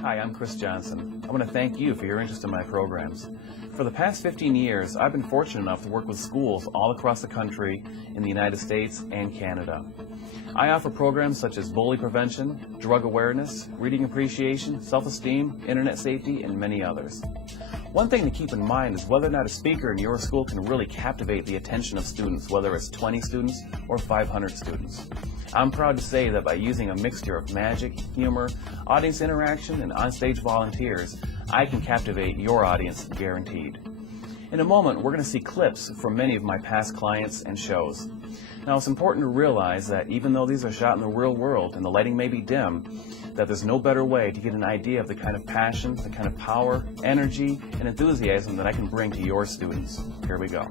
Hi, I'm Cris Johnson. I want to thank you for your interest in my programs. For the past 15 years, I've been fortunate enough to work with schools all across the country in the United States and Canada. I offer programs such as bully prevention, drug awareness, reading appreciation, self-esteem, internet safety, and many others. One thing to keep in mind is whether or not a speaker in your school can really captivate the attention of students, whether it's 20 students or 500 students. I'm proud to say that by using a mixture of magic, humor, audience interaction, and onstage volunteers, I can captivate your audience guaranteed. In a moment, we're going to see clips from many of my past clients and shows. Now, it's important to realize that even though these are shot in the real world and the lighting may be dim, that there's no better way to get an idea of the kind of passion, the kind of power, energy, and enthusiasm that I can bring to your students. Here we go.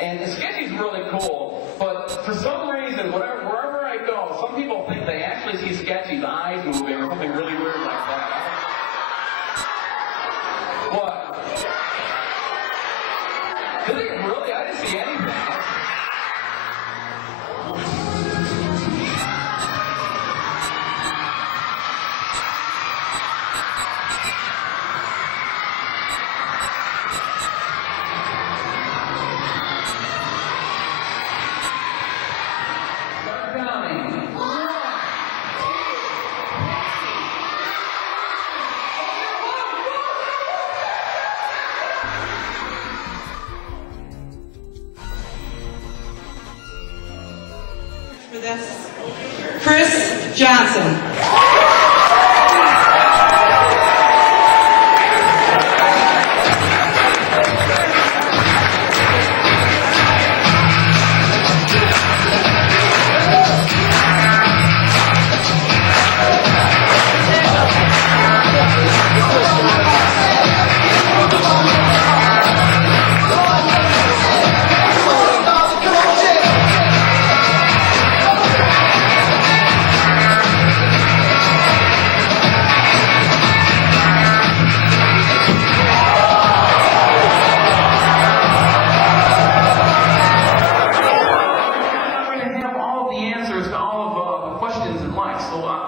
And the sketch is really cool, but for some reason, wherever I go, some people think they actually see Sketchy's eyes moving or something really weird like that. What? Did they really? I didn't see anything. For this, Cris Johnson.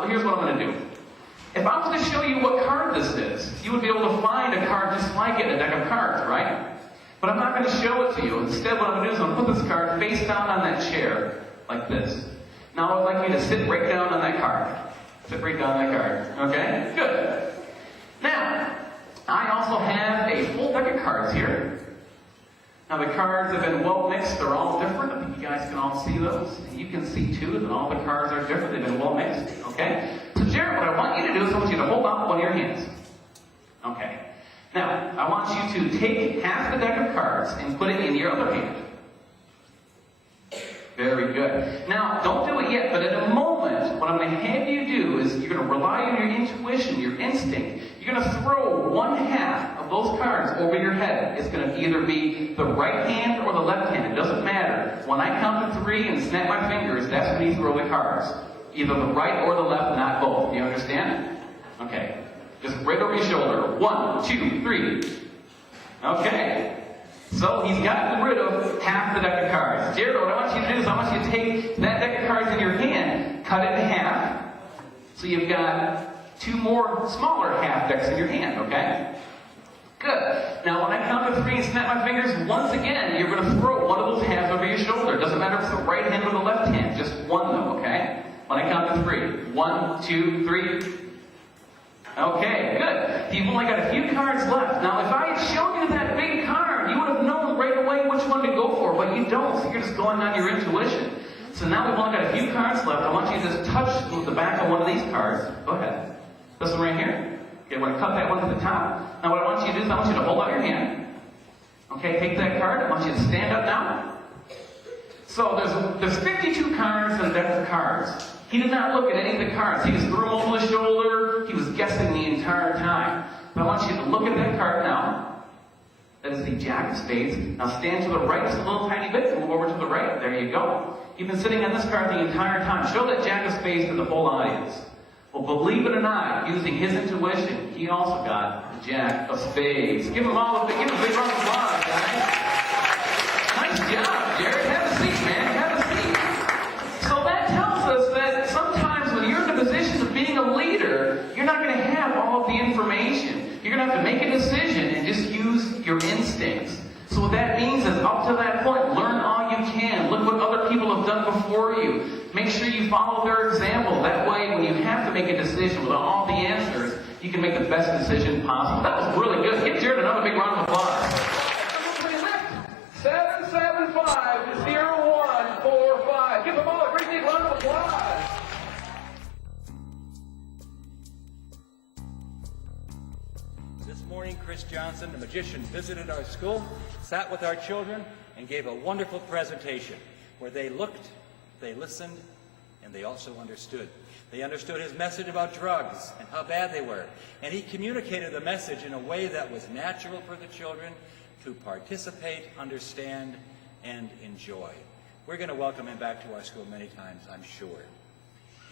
Here's what I'm going to do. If I was to show you what card this is, you would be able to find a card just like it in a deck of cards, right? But I'm not going to show it to you. Instead, what I'm going to do is I'm going to put this card face down on that chair, like this. Now I'd like you to sit right down on that card. Sit right down on that card. Okay? Good. Now, I also have a full deck of cards here. Now the cards have been well mixed. They're all different. I think you guys can all see those. And you can see too that all the cards are different. They've been well mixed. Okay? So Jared, what I want you to do is I want you to hold out one of your hands. Okay. Now, I want you to take half the deck of cards and put it in your other hand. Very good. Now, don't do it yet, but in a moment, what I'm going to have you do is you're going to rely on your intuition, your instinct. You're going to throw one half of those cards over your head. It's going to either be the right hand or the left hand. It doesn't matter. When I count to 3 and snap my fingers, that's when you throw the cards. Either the right or the left, not both. Do you understand? Okay. Just right over your shoulder. 1, 2, 3. Okay. So he's gotten rid of half the deck of cards. Jared, what I want you to do is I want you to take that deck of cards in your hand, cut it in half, so you've got 2 more smaller half decks in your hand, okay? Good. Now when I count to 3 and snap my fingers, once again, you're going to throw one of those halves over your shoulder. It doesn't matter if it's the right hand or the left hand, just one though, okay? When I count to 3. 1, 2, 3. Okay, good. You've only got a few cards left. Now, if I had shown you that big card, you would have known right away which one to go for, but you don't, so you're just going on your intuition. So now we've only got a few cards left. I want you to just touch the back of one of these cards. Go ahead. This one right here. Okay, I'm going to cut that one to the top. Now, what I want you to do is I want you to hold out your hand. Okay, take that card. I want you to stand up now. So there's 52 cards in a deck of cards. He did not look at any of the cards. He just threw them over the shoulder. He was guessing the entire time. But I want you to look at that card now. That is the Jack of Spades. Now stand to the right just a little tiny bit. Move over to the right. There you go. You've been sitting on this card the entire time. Show that Jack of Spades to the whole audience. Well, believe it or not, using his intuition, he also got the Jack of Spades. Give him a big round of applause, guys. Nice job, Jared. Have a seat, man. Have a seat. So that tells us that sometimes when you're in the position of being a leader, you're not going to have all of the information. You're going to have to make a decision and just use your instincts. So what that means is up to that point, learn all you can. Look what other people have done before you. Make sure you follow their example. That way, when you have to make a decision without all the answers, you can make the best decision possible. That was really good. Give Jared another big round of applause. 775-0145. Give them all a great big round of applause. This morning, Cris Johnson, the magician, visited our school, sat with our children, and gave a wonderful presentation where they looked, they listened, and they also understood. They understood his message about drugs and how bad they were. And he communicated the message in a way that was natural for the children to participate, understand, and enjoy. We're going to welcome him back to our school many times, I'm sure.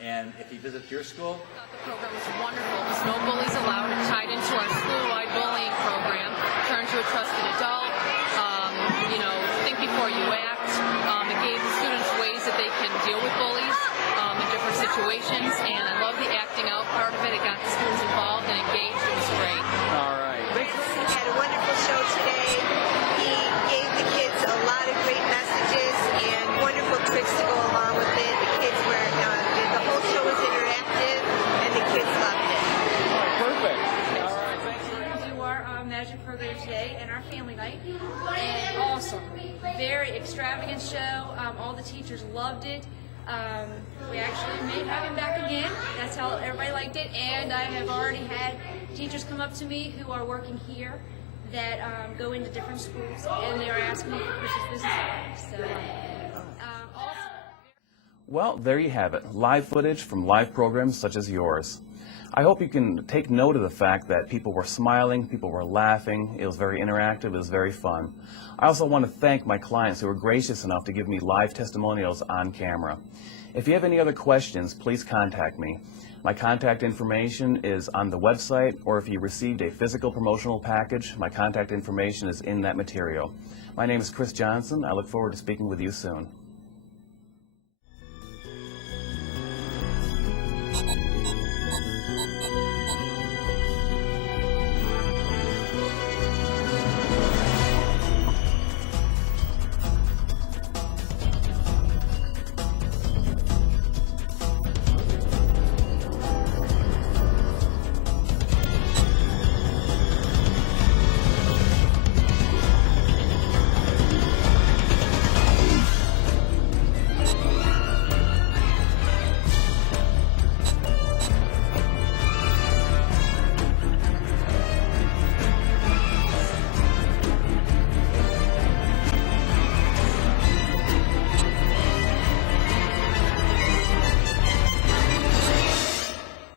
And if he visits your school, I thought the program was wonderful. There's no bullies allowed. It tied into our school-wide bullying program. Turn to a trusted adult. Think before you act. It gave the students ways that they can deal with bullies in different situations. And I love the acting out part of it. It got the students involved and engaged. It was great. All right. He had a wonderful show today. He gave the kids a lot of great messages and wonderful tricks to go along with it. The kids were, the whole show was interactive, and the kids loved it. Perfect. All right. Thanks for Do our magic program today and our family night, and awesome, very extravagant show. All the teachers loved it. We actually may have him back again. That's how everybody liked it. And I have already had teachers come up to me who are working here that go into different schools, and they're asking me for Chris's business cards. So awesome. Well, there you have it, live footage from live programs such as yours. I hope you can take note of the fact that people were smiling, people were laughing, it was very interactive, it was very fun. I also want to thank my clients who were gracious enough to give me live testimonials on camera. If you have any other questions, please contact me. My contact information is on the website, or if you received a physical promotional package, my contact information is in that material. My name is Cris Johnson. I look forward to speaking with you soon.